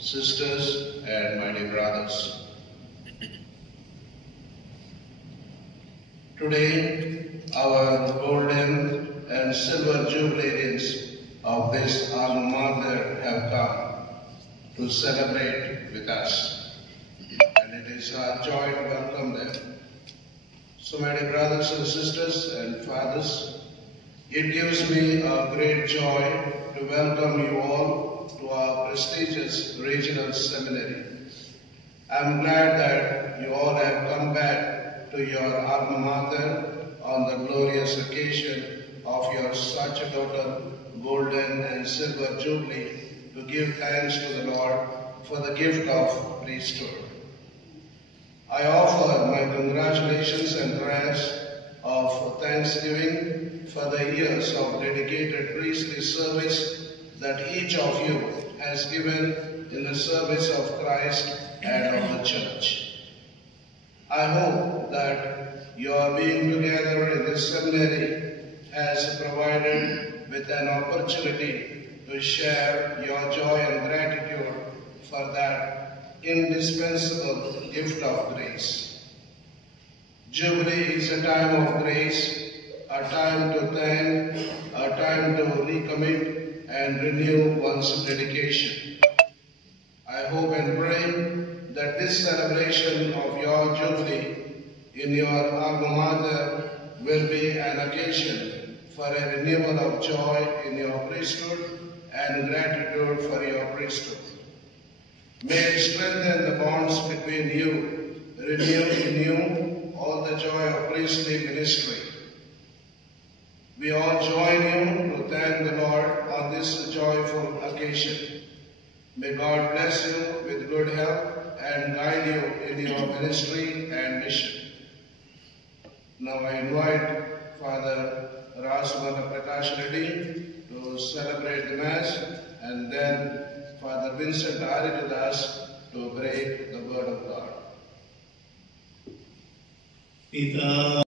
Sisters and my dear brothers, today our golden and silver jubilees of this alma mater have come to celebrate with us, and it is our joy to welcome them. So my dear brothers and sisters and fathers, it gives me a great joy to welcome you all to our prestigious regional seminary. I am glad that you all have come back to your alma mater on the glorious occasion of your sacerdotal golden and silver jubilee to give thanks to the Lord for the gift of priesthood. I offer my congratulations and prayers of thanksgiving for the years of dedicated priestly service that each of you has given in the service of Christ and of the Church. I hope that your being together in this seminary has provided with an opportunity to share your joy and gratitude for that indispensable gift of grace. Jubilee is a time of grace, a time to thank, a time to recommit and renew one's dedication. I hope and pray that this celebration of your jubilee in your alma mater will be an occasion for a renewal of joy in your priesthood and gratitude for your priesthood. May it strengthen the bonds between you, renew in you all the joy of priestly ministry. We all join you to thank the Lord on this joyful occasion. May God bless you with good health and guide you in your ministry and mission. Now I invite Father Rasumana Prakash Reddy to celebrate the Mass, and then Father Vincent Aridadas to break the Word of God. Pita.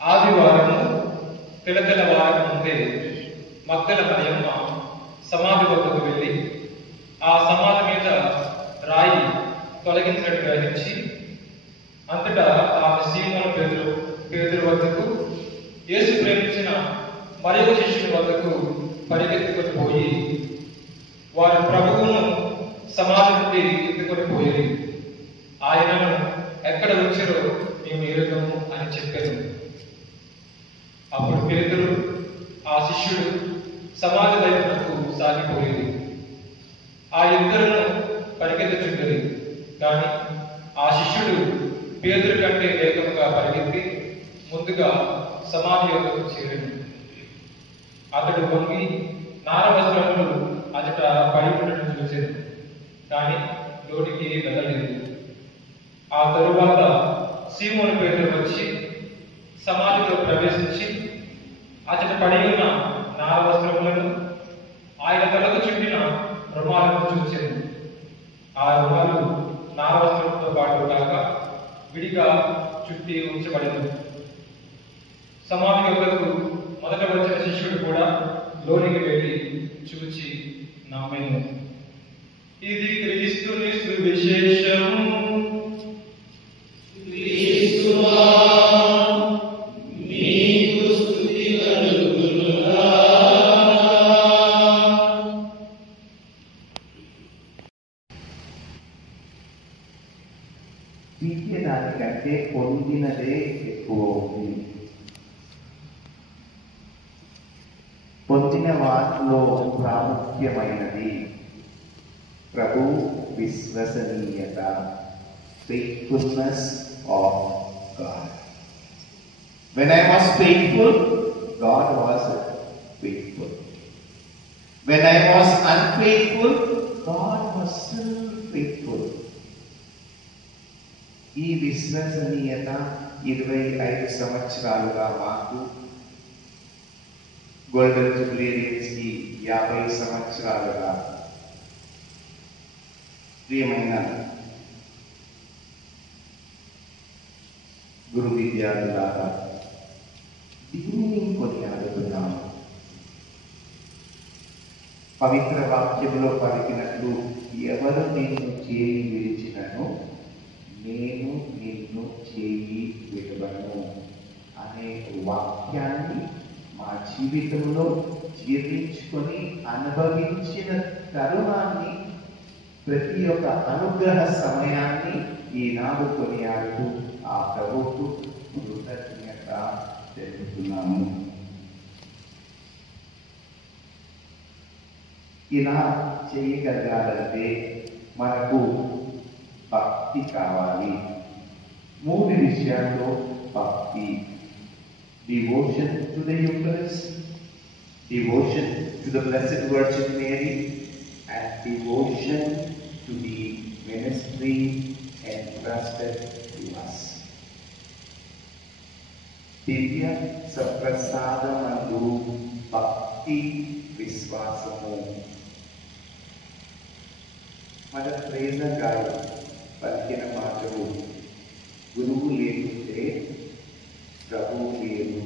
ఆదివారము తెల్లవారి ముందే మగ్దల మరియమ్మ సమాధి వద్దకు వెళ్ళి ఆ సమాధి మీద రాయి తొలగించినట్టు గ్రహించి అంతటా ఆమె సీమోను పేతురు వద్దకు, యేసు ప్రేమించిన మరొక శిష్యుని వద్దకు పరిగెత్తుకొని పోయి వారి ప్రభువును సమాధి నుండి ఎత్తుకొని పోయి ఆయనను ఎక్కడ ఉంచారో మేము ఎరుగము అని చెప్పారు. అప్పుడు పేతురు ఆ శిష్యుడు సమాధి వైపునకు సాగిపోయేది. ఆ ఇద్దరును పరిగెత్తుచుండేది. కానీ ఆ శిష్యుడు పేతురు కంటే వేగంగా పరిగెత్తి ముందుగా సమాధి యొద్దకు చేరింది. అతడు వంగి నారవస్త్రములు అతట పడి ఉండటం చూసేది, కానీ లోనికి వెళ్ళలేదు. ఆ తరువాత సీమోను పేతురు వచ్చి సమాధిలో ప్రవేశించి అతడు పడి ఉన్న నారవస్త్రములను ఆయన తలకు చుట్టిన రుమాలను చూసేది. ఆ రుమాలు నారవస్త్రంతో పాటు కాక విడిగా చుట్టి ఉంచబడింది. సమాధి వద్దకు మొదట వచ్చిన శిష్యుడు కూడా లోనికి వెళ్ళి చూచి నమ్మెను. ఇది క్రీస్తుని సువిశేషము. దానికంటే పొందినదే ఎక్కువ ఉంది. పొందిన వాటిలో ప్రాముఖ్యమైనది ప్రభు విశ్వసనీయత, faithfulness of God. When I was faithful, God was faithful. When I was unfaithful, God was still faithful. ఈ విశ్వసనీయత 25 సంవత్సరాలుగా మాకు, గోల్డెన్ జూబిలీరియన్స్ కి 50 సంవత్సరాలుగా, ప్రియమైన గురు విద్యార్థులారా, దీనిని కొనియాడుతున్నాము. పవిత్ర వాక్యంలో పలికినట్లు, ఎవరు నిన్ను చేయి విరిచినను నేను నిన్ను చేయి విడవను అనే వాక్యాన్ని మా జీవితంలో జీర్ణించుకొని అనుభవించిన తరుణాన్ని, ప్రతి ఒక్క అనుగ్రహ సమయాన్ని ఈనాడు కొనియాడుతూ ఆ ప్రభువుకు కృతజ్ఞత తెలుపుతున్నాము. ఇలా చేయగలగాలంటే మనకు భక్తి కావాలి. 3 విషయాల్లో భక్తి: devotion to the Eucharist, devotion to the Blessed Virgin Mary, and devotion to the ministry entrusted to us. దివ్య సప్రసాదమందు భక్తి విశ్వాసము. మదర్ ట్రెజా గారు పలికిన మాటలు: గురువు లేకుంటే ప్రభువు లేరు,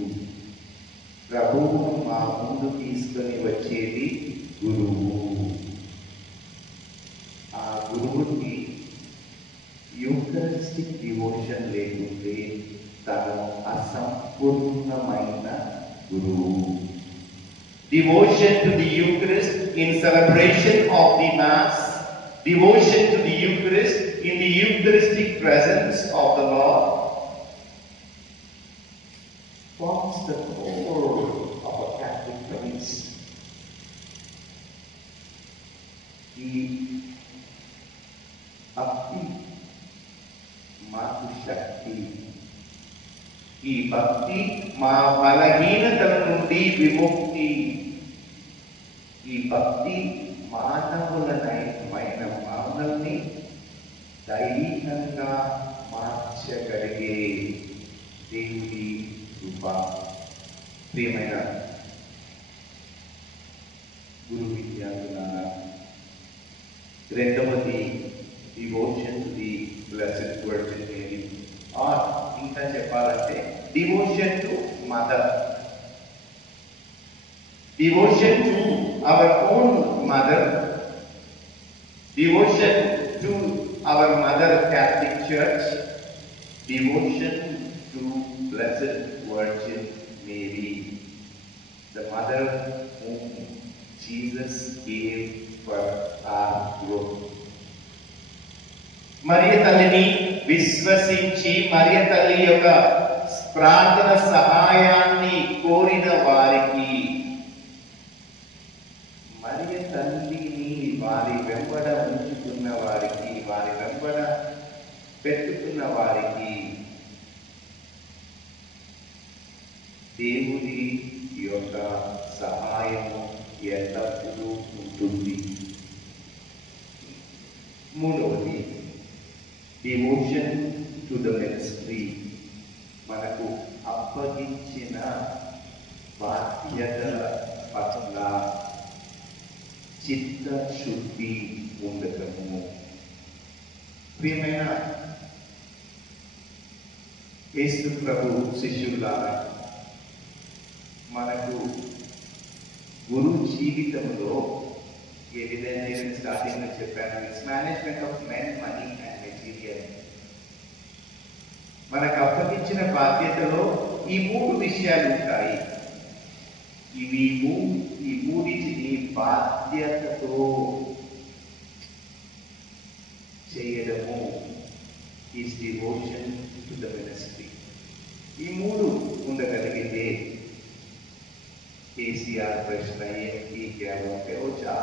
ప్రభువును మా ముందు తీసుకొని వచ్చేది గురువు. ఆ గురువుకి యూకరిస్టిక్ డివోషన్ లేకుంటే తను అసంపూర్ణమైన గురువు. Devotion to the Eucharist in celebration of the Mass, devotion to the Eucharist in the Eucharistic presence of the Lord forms the core of a Catholic faith. ఈ భక్తి మాకు శక్తి. ఈ భక్తి మా బలహీనతల నుండి విముక్తి. ఈ భక్తి మానవులమైన మానవుల్ని దైవికంగా మార్చగలిగే దేవుడి కృప. ప్రియమైన గురు విద్యార్థులారా, రెండవది devotion to the blessed virgin Mary, or ఇంకా చెప్పాలంటే devotion to mother. Devotion to our own mother, devotion to our mother Catholic Church, devotion to Blessed Virgin Mary, the mother whom Jesus gave for our growth. మరియ తల్లిని విశ్వసించి మరియ తల్లి యొక్క ప్రార్థన సహాయాన్ని కోరిన వారికి, మరియ తల్లిని వారి వెంబడ ఉంచుకున్న వారికి, వారి వెంబడ పెట్టుకున్న వారికి దేవుడి యొక్క సహాయము ఎల్లప్పుడూ ఉంటుంది. మూడవది డివోషన్ టు ద మినిస్ట్రీ. మనకు అప్పగించిన బాధ్యతల పట్ల చిత్తశుద్ధి ఉండటము. ప్రియమైన యేసు ప్రభు శిష్యులారా, మనకు గురు జీవితంలో ఏదైనా నేను స్టార్టింగ్ లో చెప్పాను, it's management of men, money and material. మనకు అప్పగించిన బాధ్యతలో ఈ 3 విషయాలు ఉంటాయి. ఈ మూడింటిని బాధ్యతతో చేయడము is devotion to the ministry. ఈ 3 ఉండగలిగితే కేసీఆర్ ప్రశ్న ఏంటి అంటే చాలా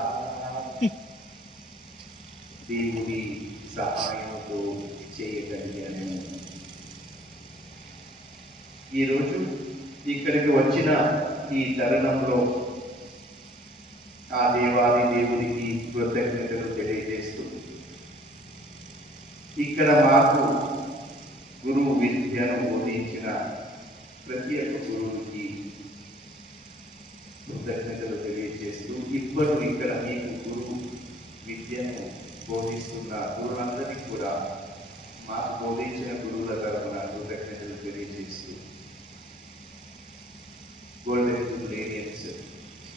దేవుడి సహాయంతో చేయగలిగాను. ఈరోజు ఇక్కడికి వచ్చిన ఈ తరుణంలో ఆ దేవాది దేవుడికి కృతజ్ఞతలు తెలియజేస్తూ, ఇక్కడ మాకు గురువు విద్యను బోధించిన ప్రతి ఒక్క గురువుకి కృతజ్ఞతలు తెలియజేస్తూ, ఇప్పుడు ఇక్కడ మీకు గురువు విద్యను బోధిస్తున్న గురువులందరికీ కూడా మాకు బోధించిన గురువుల తరఫున కృతజ్ఞతలు తెలియజేస్తూ, గోల్డెన్ జూబిలేరియన్స్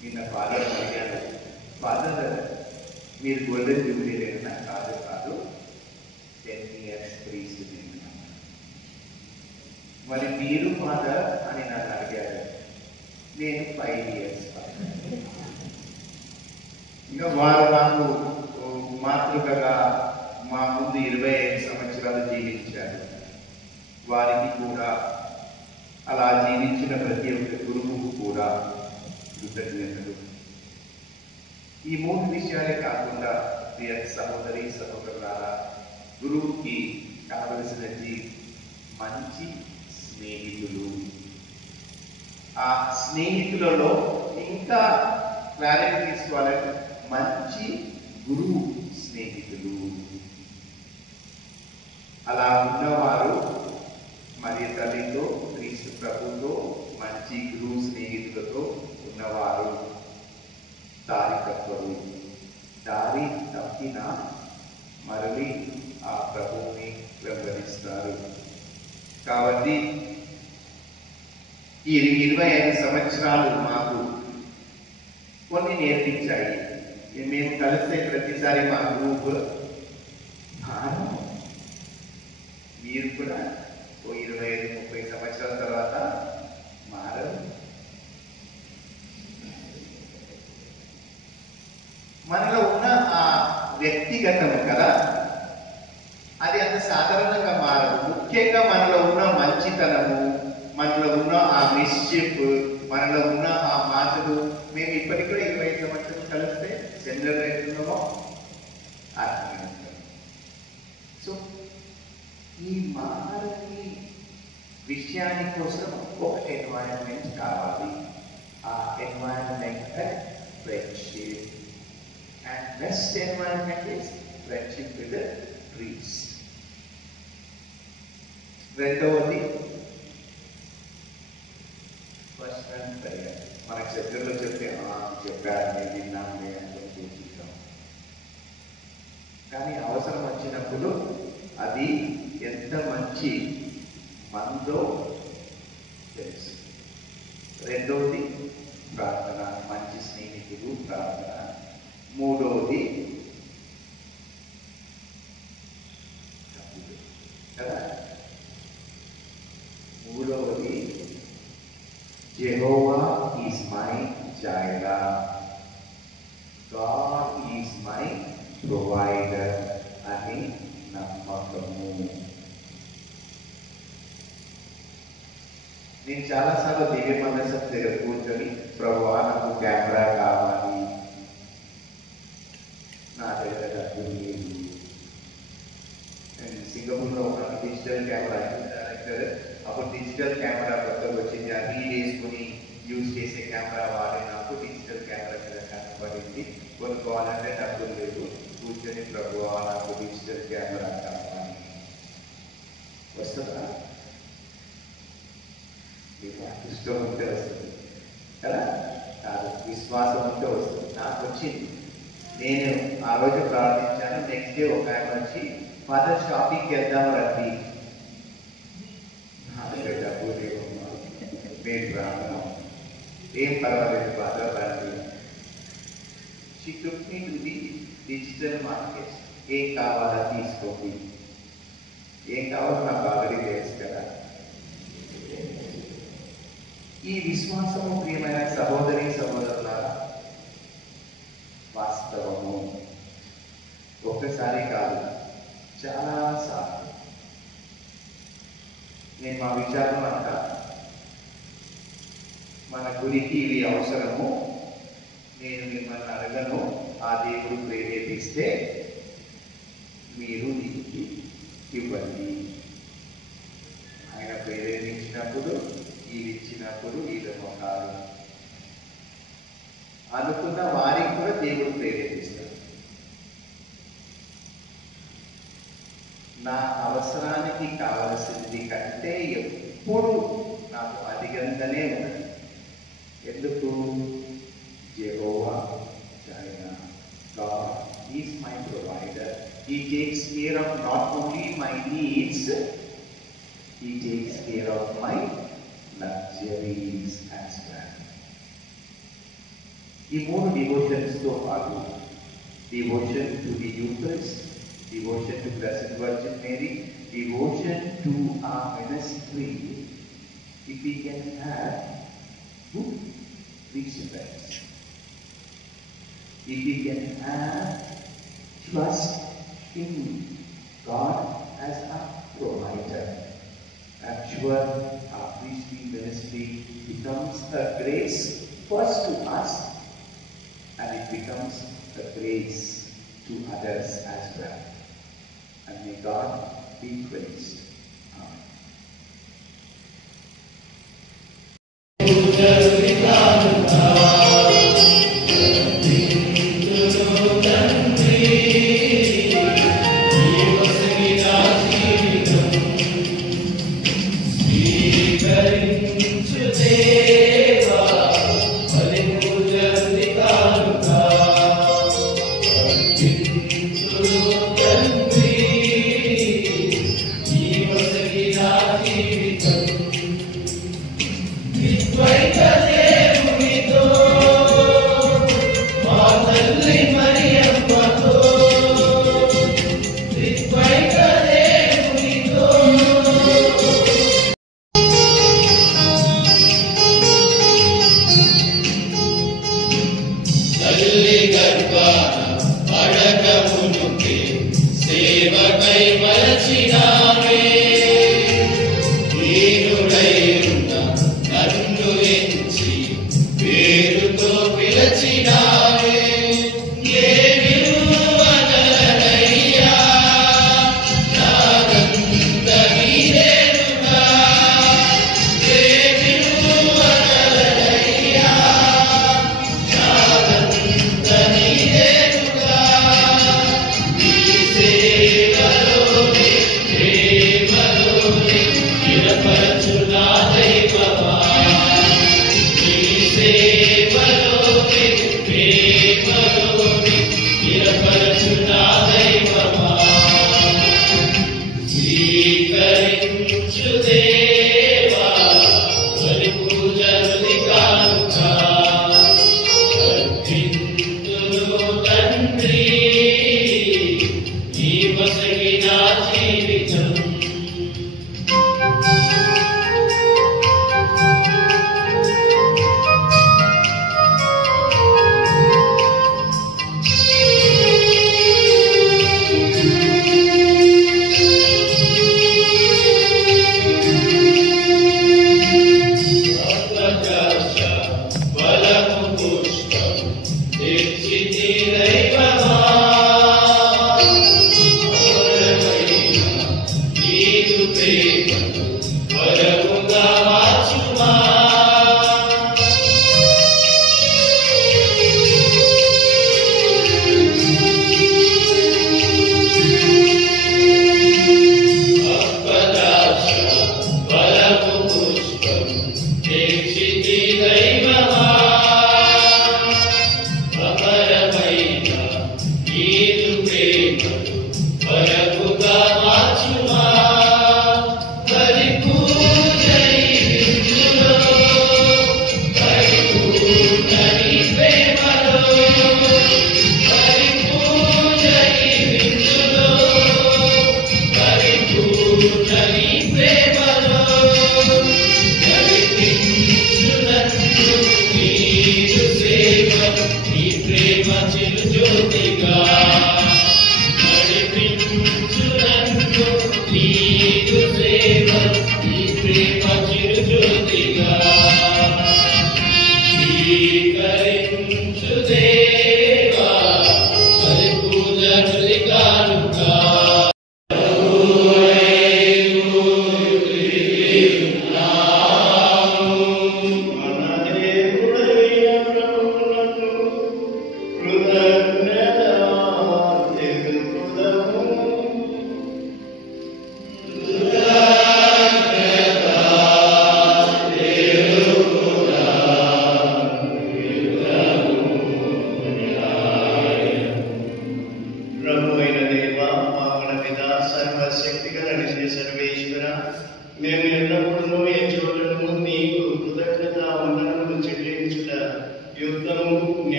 నిన్న ఫాదర్ అడిగారు, ఫాదర్ మీరు గోల్డెన్ జూబిలేరియన్ కాదు 10 years ప్రీస్ట్. మరి మీరు ఫాదర్ అని నన్ను అడిగారు, నేను 5 years. ఇంకా వారు నాకు మాతృకగా మా ముందు 25 సంవత్సరాలు జీవించారు. వారికి కూడా అలా జీవించిన ప్రతి ఒక్క గురువుకు కూడా కృతజ్ఞతలు. ఈ 3 విషయాలే కాకుండా ప్రియ సహోదరి సహోదరులారా, గురువుకి కావలసినది మంచి స్నేహితులు. ఆ స్నేహితులలో ఇంకా క్లారిటీ తీసుకోవాలంటే మంచి గురువు స్నేహితులు. అలా ఉన్నవారు మరి తల్లితో, క్రీస్తు ప్రభుతో, మంచి గురువు స్నేహితులతో ఉన్నవారు దారి తప్పరు. దారి తప్పిన మరలి ఆ ప్రభువుని వెంబడిస్తారు. కాబట్టి ఈ 25 సంవత్సరాలు మాకు కొన్ని నేర్పించాయి. మేము కలిస్తే ప్రతిసారి మా గ్రూప్ మీరు కూడా 25-30 సంవత్సరాల తర్వాత మారరు. మనలో ఉన్న ఆ వ్యక్తిగతము కదా, అది అంత సాధారణంగా మారదు. ముఖ్యంగా మనలో ఉన్న మంచితనము, మనలో ఉన్న ఆ మిస్చిఫ్, మనలో ఉన్న ఆ మాటలు, మేము ఇప్పటికి కూడా 25 సంవత్సరాలు కలిస్తే జనరల్ అవుతున్నామో అర్థం. సో ఈ మారని విషయాని కోసం ఒక ఎన్వైరన్మెంట్ కావాలి. ఆ environment friendship. And best environment is friendship with priest. రెండవది పర్సనల్ ప్రేయర్. మనకు దగ్గరలో చెప్తే చెప్పారు, నేను విన్నాను, నేను చూసుకుంటాం. కానీ అవసరం వచ్చినప్పుడు అది ఎంత మంచి మందో తెలుసు. రెండవది ప్రార్థన, మంచి స్నేహితులు, ప్రార్థన. మూడవది కదా, మూడవది Jehovah is my Jireh. God is my provider అని నమ్మకము. నేను చాలాసార్లు దివ్య మనసు దగ్గర కూర్చొని, ప్రభువా నాకు కెమెరా కావాలి, నా దగ్గర డబ్బులు లేదు. నేను సింగపూర్లో ఒక డిజిటల్ కెమెరా డైరెక్టర్, అప్పుడు డిజిటల్ కెమెరా కొత్తగా వచ్చింది. అది వేసుకుని యూజ్ చేసే కెమెరా వాడే నాకు డిజిటల్ కెమెరా మీద కనపడింది. కొనుక్కోవాలంటే డబ్బులు లేదు. కూర్చొని ప్రభువా నాకు డిజిటల్ కెమెరా కావాలి. వస్తుందా? ఇష్టం ఉంటే వస్తుంది కదా, కాదు విశ్వాసం ఉంటే వస్తుంది. నాకు వచ్చింది. నేను ఆ రోజు ప్రార్థించాను. నెక్స్ట్ డే ఒక ఆయన వచ్చి, ఫాదర్ షాపింగ్కి వెళ్దాం రండి. డబ్బు లేవు, మేము రాను. ఏం పర్వాలేదు ఫాదర్ రండి. She took me to the digital market. ఏం కావాలా తీసుకోండి, ఏం కావాలో నాకు ఆల్రెడీ తెలుసు కదా. ఈ విశ్వాసము ప్రియమైన సహోదరి సహోదరుల వాస్తవము. ఒక్కసారి కాదు, చాలాసార్లు నేను మా విచారం అంతా, మన గురికి ఇవి అవసరము, నేను మిమ్మల్ని అడగను, ఆ దేవుడు ప్రేరేపిస్తే మీరు దీనికి ఇవ్వండి. ఆయన ప్రేరేపించినప్పుడు, ఇవి ఇచ్చినప్పుడు వీళ్ళేమో కాదు అనుకున్న వారికి కూడా దేవుడు ప్రేరేపిస్తాడు. నా అవసరానికి కావలసింది కంటే ఎప్పుడు నాకు అధికంగానే ఉన్నది. ఎందుకు? యెహోవా Jaira, God is my provider. He takes care of not only my needs, He takes care of my luxuries as well. ఈ 3 డివోషన్స్తో పాటు devotion to the Eucharist, devotion to Blessed Virgin Mary, devotion to our ministry, if we can have good principles. if we can have trust in God as our provider, I'm sure our priestly ministry becomes a grace first to us, and it becomes a grace to others as well. And may God be praised. Amen.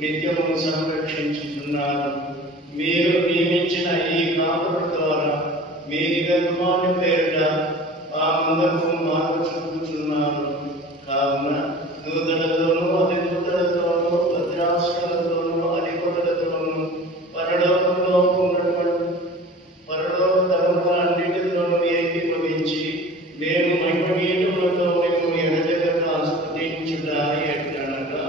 నిత్యము సంరక్షించుతున్నారు. మీరు నియమించిన ఈ కాపుల ద్వారా మీ దివ్యకుమారుని పేరిట ఆ మందకు మార్పు చూపుతున్నారు. కావున దూతలతోనూ అధిదూతలతోనూ భద్రాసులతోనూ అధిపతులతోనూ పరలోకంలో అన్నిటితోనూ ఏకీభవించి మేము మహిమగీతములతో మేము ఎడతెగక స్తుతించుట ఎట్లనగా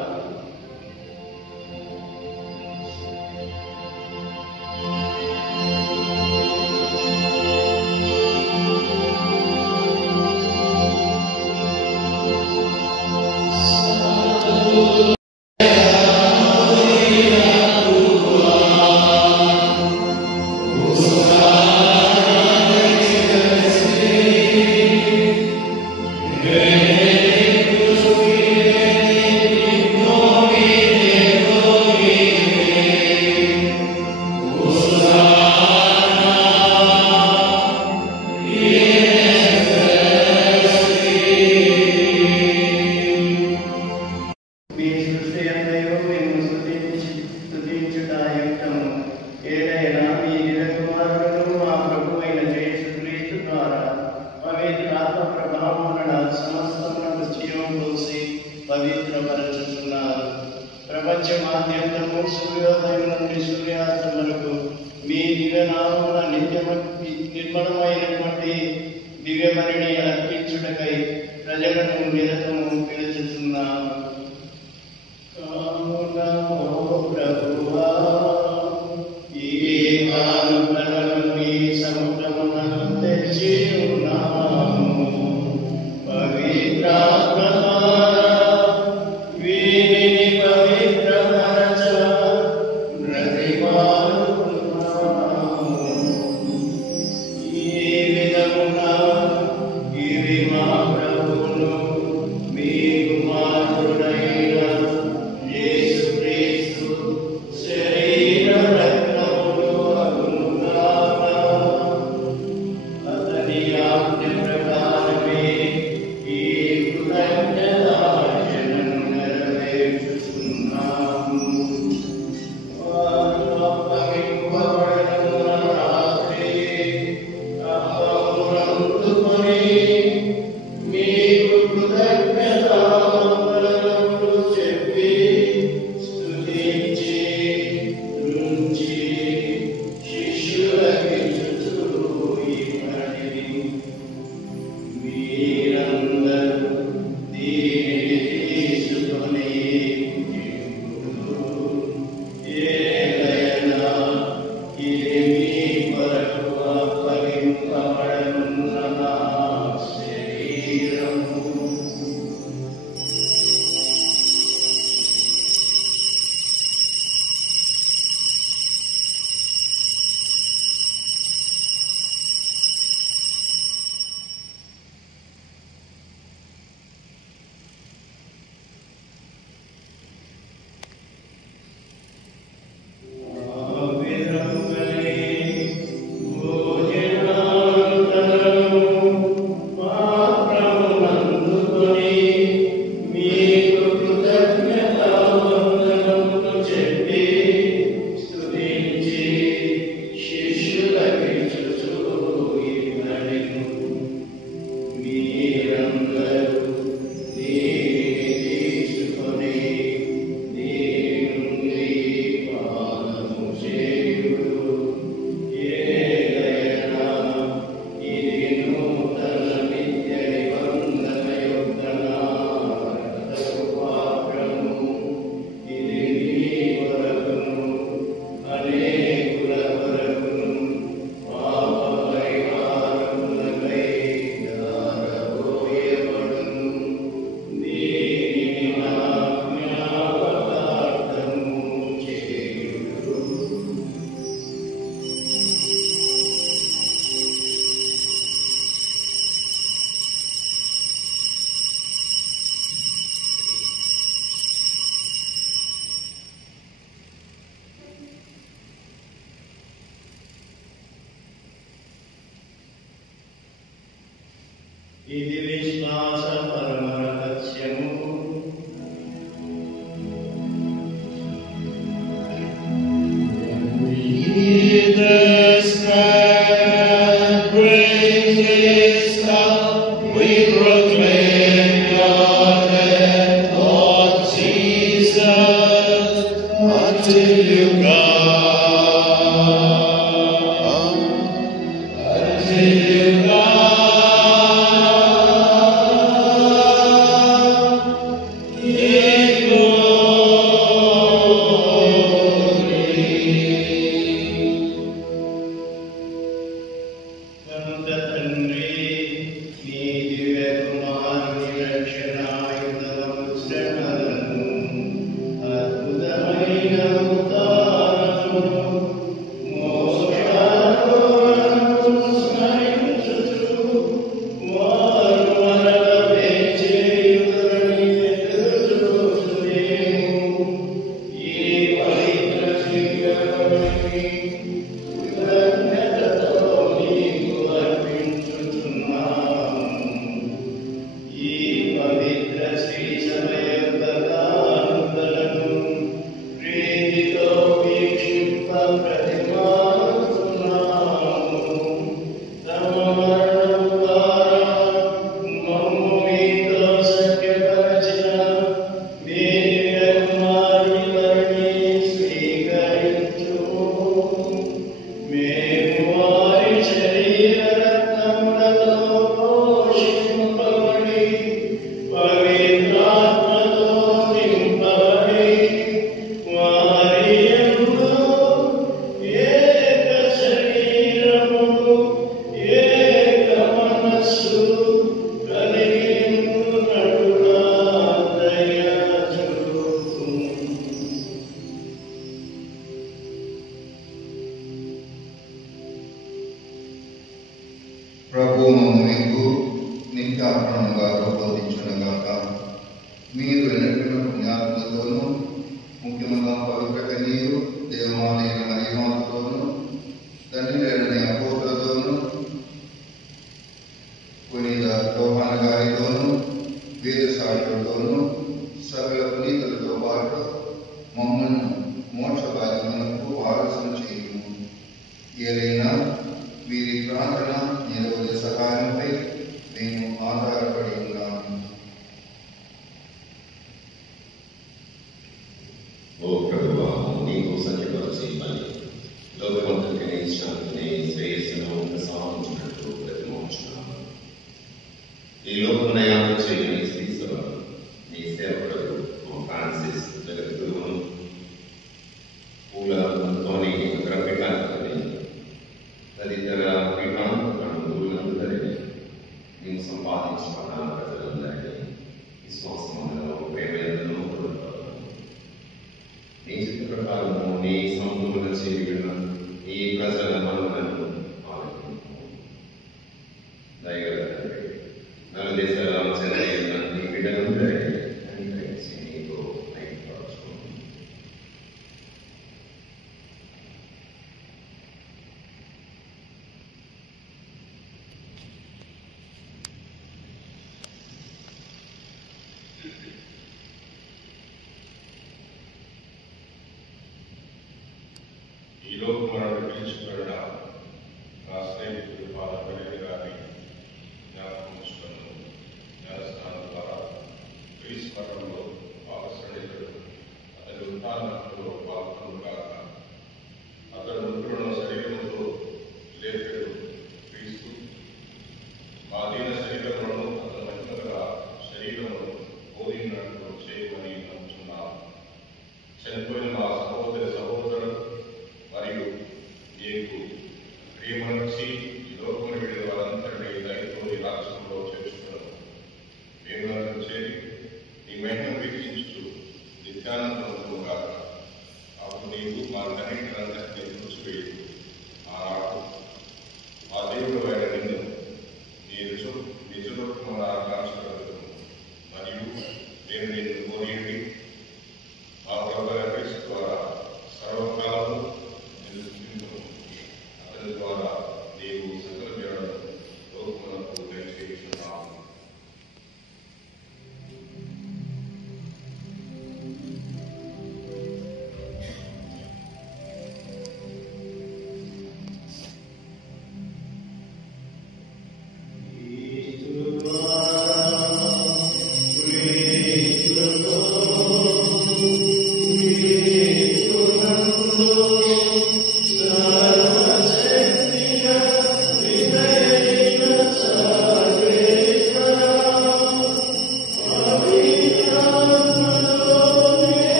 ప్రపంచమాద్యంతము సూర్యోదయం నుండి సూర్యాస్తమనకు మీ దివ్యనామమున నిర్మలమైనటువంటి దివ్యబలిని అర్పించుటకై ప్రజలను నిరతము పిలుచుతున్నాము. ప్రభువా ఈ కానుకలను మీ సముఖమున తెచ్చి ఉన్నాము. పవిత్రాత్మ ఇది విశ్వాస పరమ రహస్యము. జ్ఞానస్నానం ద్వారా క్రీస్తు మరణంలో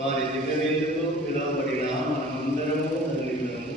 వారి దగ్గర ఎందుకు పిలువబడిన మనమందరము ధన్యులము.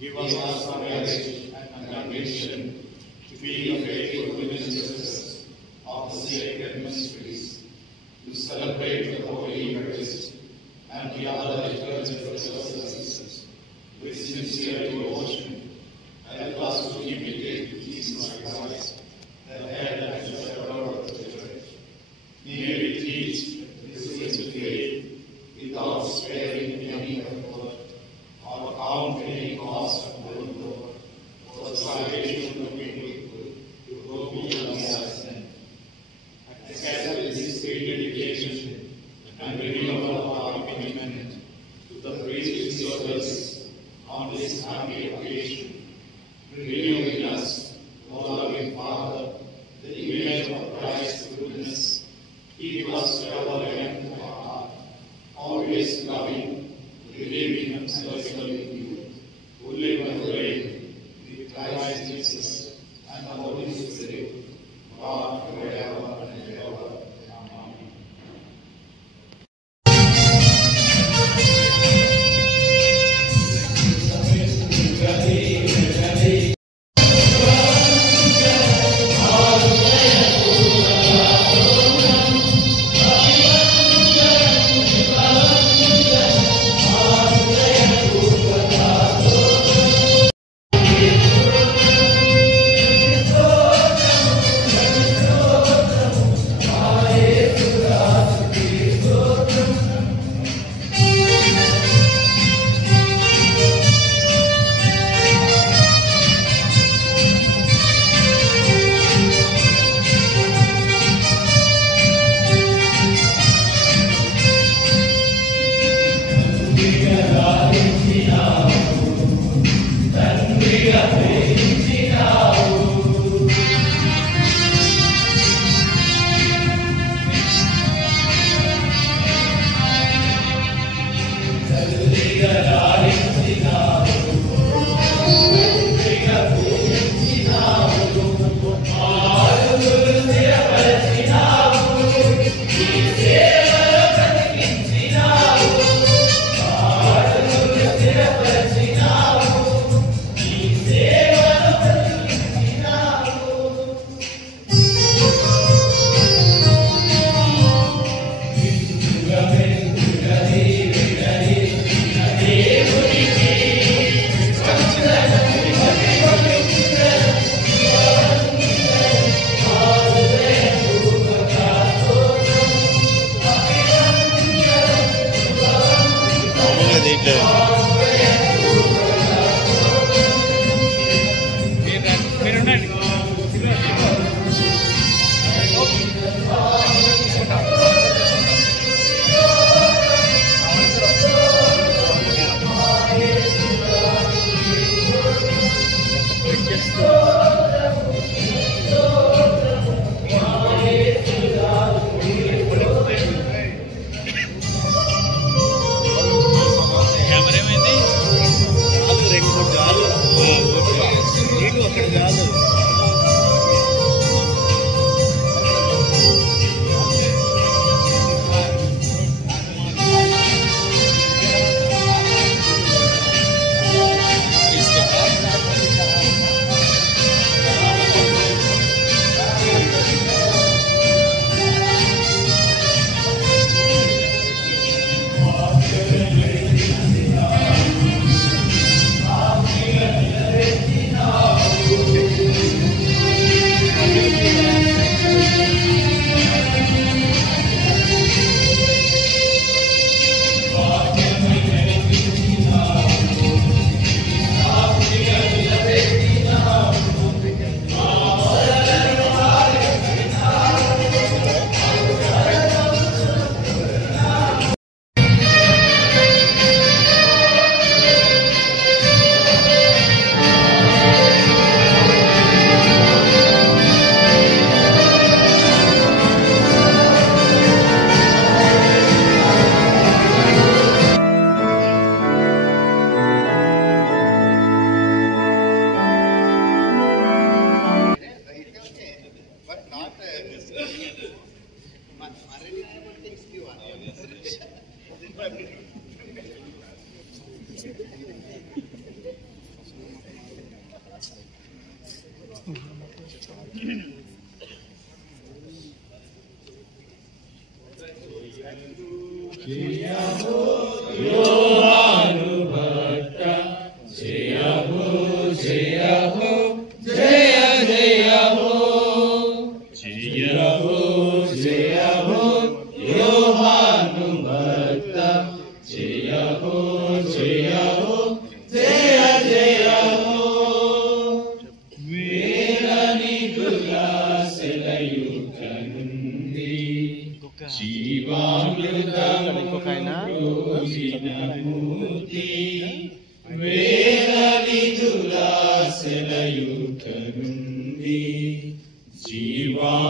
Give us courage and conviction to be faithful witnesses of the sacred mysteries, to celebrate the Holy Eucharist and the other liturgical services with sincere devotion. Help us to imitate Jesus Christ, the head and shepherd of the Church. May we teach this faith without sparing any effort or count any cost upon the Lord for the salvation of people who we are sent. Accept this great dedication and renewal of our commitment to the priestly service on this happy occasion.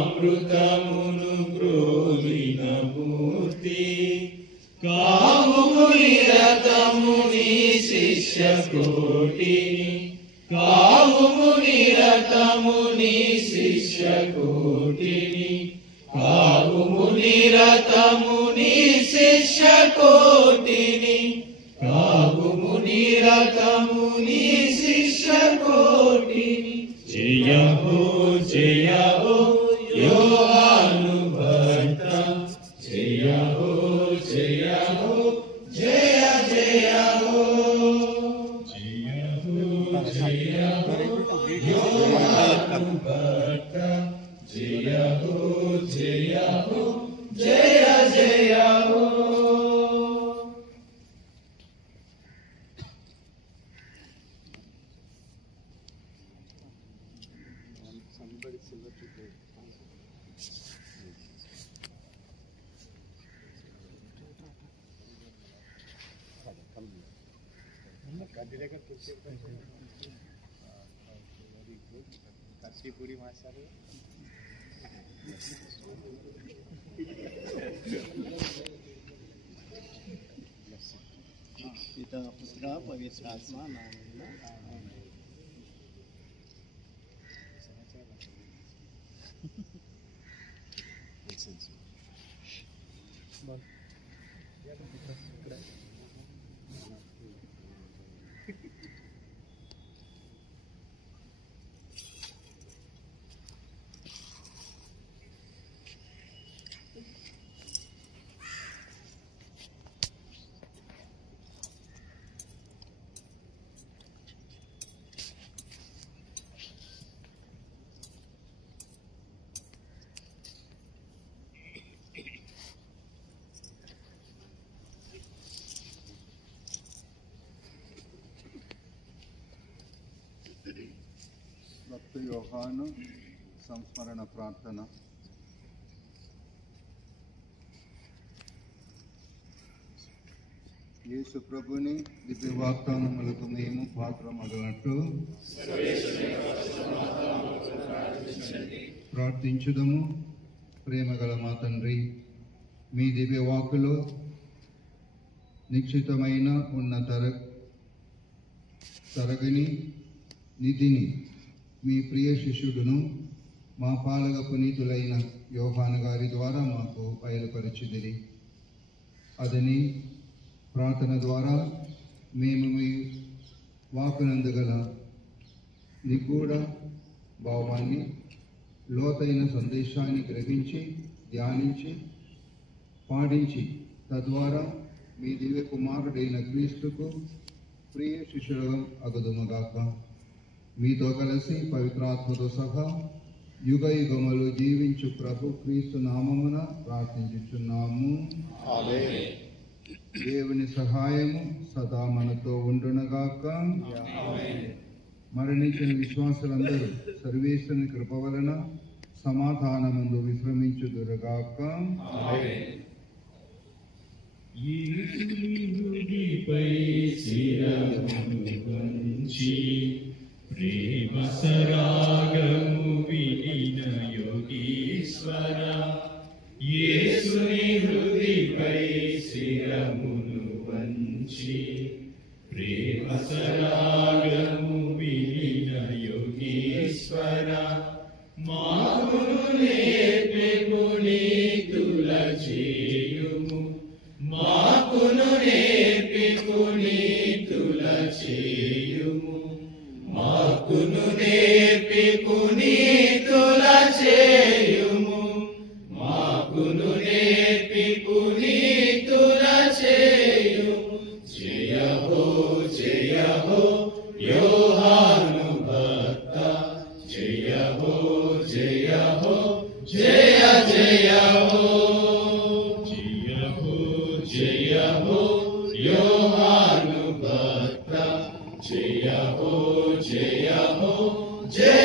జీవామృతమును గ్రోలిన మూర్తి కావుము నిరతముని శిష్య కోటిని కావుము నిరతముని శిష్య కోటిని కావుము నిరతముని శిష్య కోటిని కావుము నిరతముని శిష్య కోటిని జయ హో జయ హో యోహాను భక్త జయ హో జయ హో జయ జయ హో జయ హో జయ హో యోహాను భక్త జయ హో జయ హో జయ జయ హో. पूरी माशाल्लाह पिता पुत्र पवित्र आत्मा नाम భక్త యోహాను సంస్మరణ ప్రార్థన. యేసు ప్రభుని దివ్య వాగ్దానములకు మేము పాత్రమగనట్టు ప్రార్థించుదము. ప్రేమగల మా తండ్రి, మీ దివ్య వాక్కులో నిశ్చితమైన ఉన్న తరగని నిధిని మీ ప్రియ శిష్యుడును మా పాలక పునీతులైన యోహాను గారి ద్వారా మాకు బయలుపరిచిదిరి. అదని ప్రార్థన ద్వారా మేము మీ వాకునందుగల నిగూఢ భావాన్ని, లోతైన సందేశాన్ని గ్రహించి ధ్యానించి పాటించి తద్వారా మీ దివ్య కుమారుడైన క్రీస్తుకు ప్రియ శిష్యులుగా అగుదుమగాక. మీతో కలిసి పవిత్రాత్మతో సహా యుగ యుగములు జీవించు ప్రభు క్రీస్తు నామమున ప్రార్థించుచున్నాము. దేవుని సహాయము సదా మనతో ఉండునగాక. మరణించిన విశ్వాసులందరూ సర్వేశ్వరుని కృప వలన సమాధానమందు విశ్రమించుదురుగాక. ప్రేమ సరాగము వినిన యోగీశ్వర యేసుని హృదిపై శిరమును వంచి ప్రేమ సరాగము వినిన యోగీశ్వర మాకును నేర్పే పునీతుల చేయుము మాకును నేర్పే పునీతుల చేయుము మాకును నేర్పి నేర్పి పునీతుల చేయుము మాకును నేర్పి పునీతుల చేయుము జయ హో యోహాను భక్త జయ హో జయ హో యోహాను భక్త జయ హో జయ